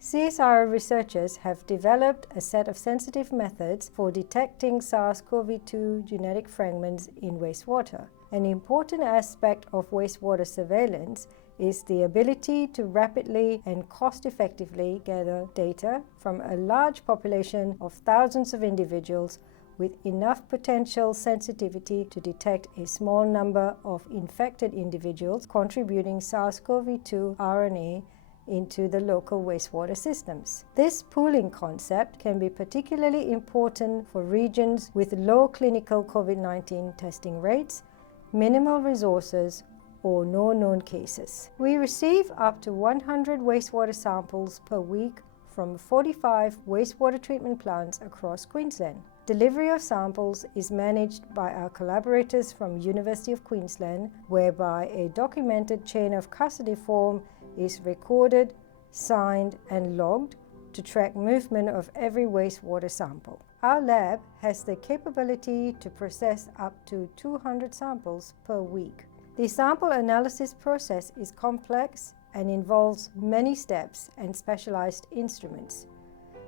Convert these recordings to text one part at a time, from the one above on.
CSIRO researchers have developed a set of sensitive methods for detecting SARS-CoV-2 genetic fragments in wastewater. An important aspect of wastewater surveillance is the ability to rapidly and cost-effectively gather data from a large population of thousands of individuals with enough potential sensitivity to detect a small number of infected individuals contributing SARS-CoV-2 RNA into the local wastewater systems. This pooling concept can be particularly important for regions with low clinical COVID-19 testing rates, minimal resources, or no known cases. We receive up to 100 wastewater samples per week from 45 wastewater treatment plants across Queensland. Delivery of samples is managed by our collaborators from University of Queensland, whereby a documented chain of custody form is recorded, signed and logged to track movement of every wastewater sample. Our lab has the capability to process up to 200 samples per week. The sample analysis process is complex and involves many steps and specialized instruments.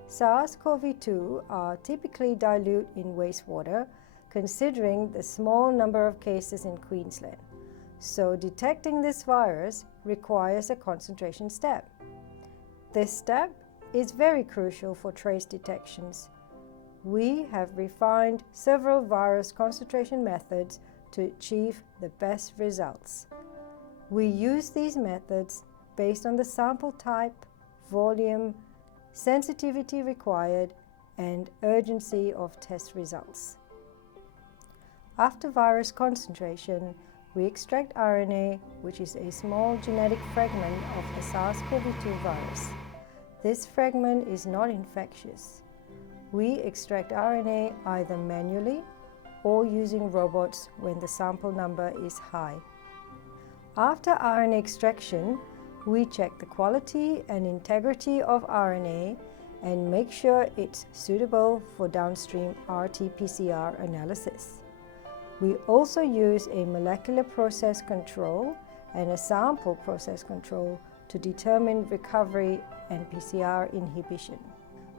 SARS-CoV-2 are typically dilute in wastewater, considering the small number of cases in Queensland. So detecting this virus requires a concentration step. This step is very crucial for trace detections. We have refined several virus concentration methods to achieve the best results. We use these methods based on the sample type, volume, sensitivity required, and urgency of test results. After virus concentration, we extract RNA, which is a small genetic fragment of the SARS-CoV-2 virus. This fragment is not infectious. We extract RNA either manually or using robots when the sample number is high. After RNA extraction, we check the quality and integrity of RNA and make sure it's suitable for downstream RT-PCR analysis. We also use a molecular process control and a sample process control to determine recovery and PCR inhibition.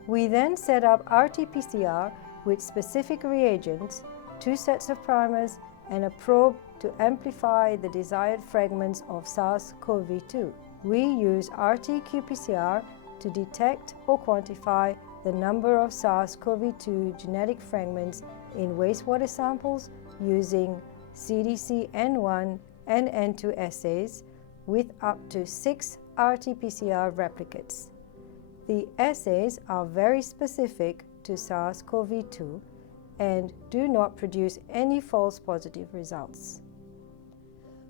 We then set up RT-PCR with specific reagents, 2 sets of primers, and a probe to amplify the desired fragments of SARS-CoV-2. We use RT-qPCR to detect or quantify the number of SARS-CoV-2 genetic fragments in wastewater samples using CDC N1 and N2 assays with up to 6 RT-PCR replicates. The assays are very specific to SARS-CoV-2 and do not produce any false positive results.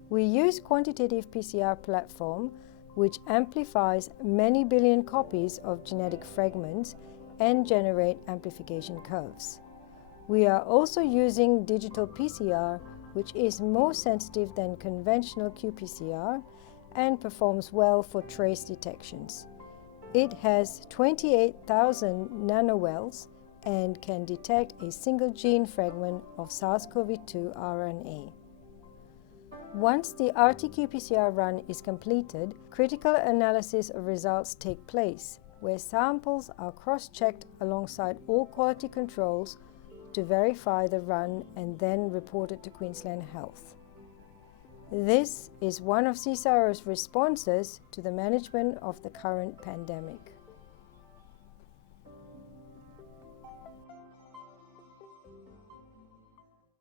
We use quantitative PCR platform which amplifies many billion copies of genetic fragments and generate amplification curves. We are also using digital PCR, which is more sensitive than conventional qPCR and performs well for trace detections. It has 28,000 nanowells and can detect a single gene fragment of SARS-CoV-2 RNA. Once the RT-qPCR run is completed, critical analysis of results take place, where samples are cross-checked alongside all quality controls to verify the run and then reported to Queensland Health. This is one of CSIRO's responses to the management of the current pandemic.